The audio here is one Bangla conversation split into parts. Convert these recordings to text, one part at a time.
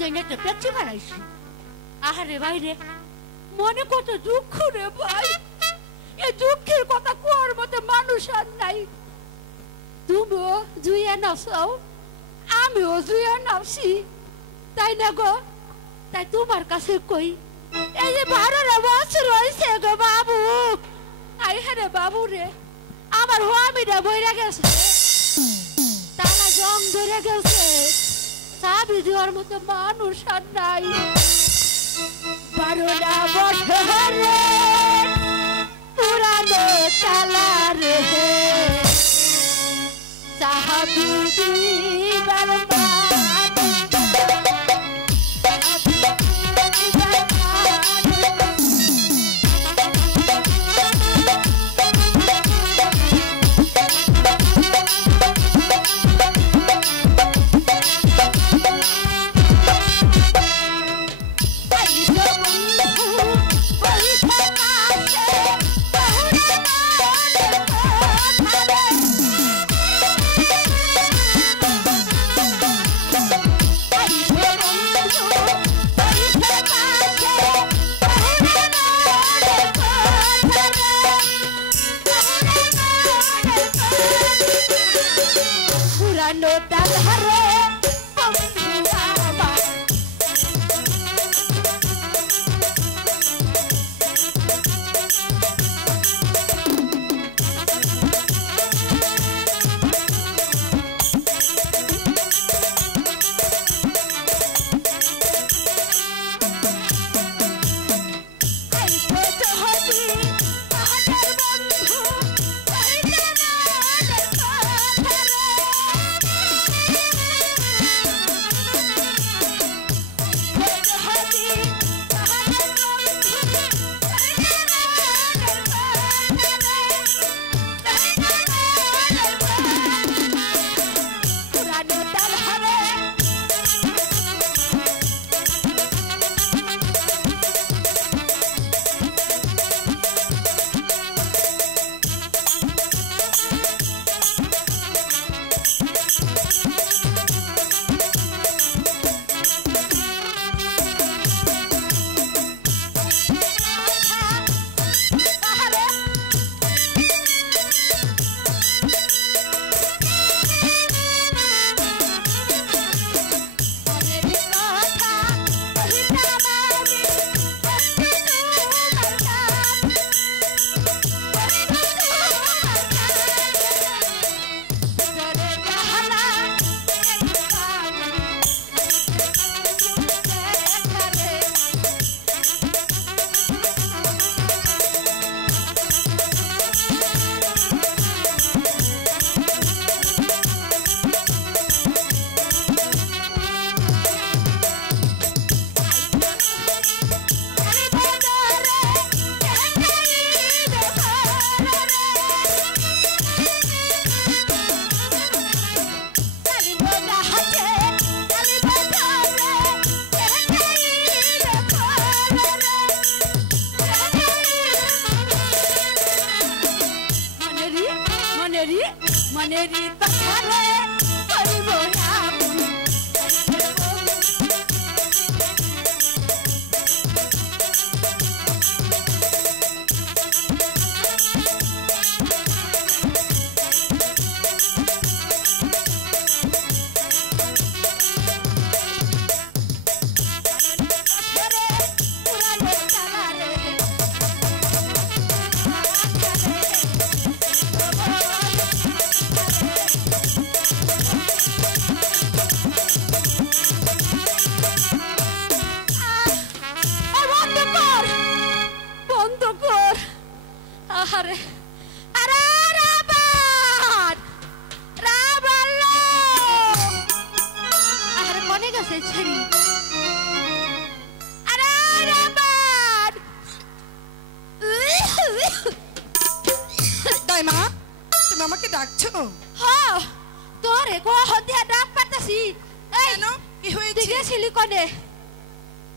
জন্য একটা পেঁচি বানাইছি। আহারে ভাই রে, মনে কত দুঃখ রে ভাই, এই দুঃখের কথা কোয়ার মতো মানুষ আর নাই। তুমিও জুইয়া নাচাও, আমিও জুইয়া নাচি, তাই না গো? তাই তোমার কাছে কই, এই যে 12 বছর হয়েছে গো বাবু, আই রে বাবু রে, আমার হামিটা বইরা গেছে, তারা জং ধরে গেছে, চাবি দেওয়ার মতো মানুষ আর নাই। 12 বছরে পুরানো তালা রে, চাবি দিবার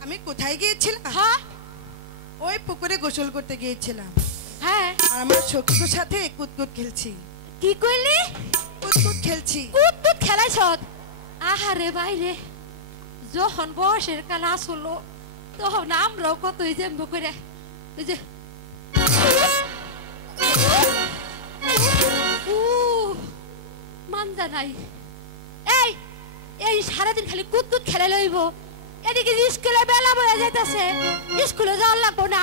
আমি কোথায় গিয়েছিলাম? হ্যাঁ, ওই পুকুরে গোসল করতে গিয়েছিলাম। হ্যাঁ, আর আমার সখীর সাথে কুতকুত খেলছি। কি কইলি? কুতকুত খেলছি। কুতকুত খেলাইছ? আহারে ভাই রে, যখন বয়সের কাল আসলো তখন আমরাও কত জেম্ব করে এই যে মানজা নাই। এই এই সারাদিন খালি কুতকুত খেলে লইব, এদিকে স্কুলে বেলা বয়ে যাইতেছে, স্কুলে যাওয়ার লাগবো না।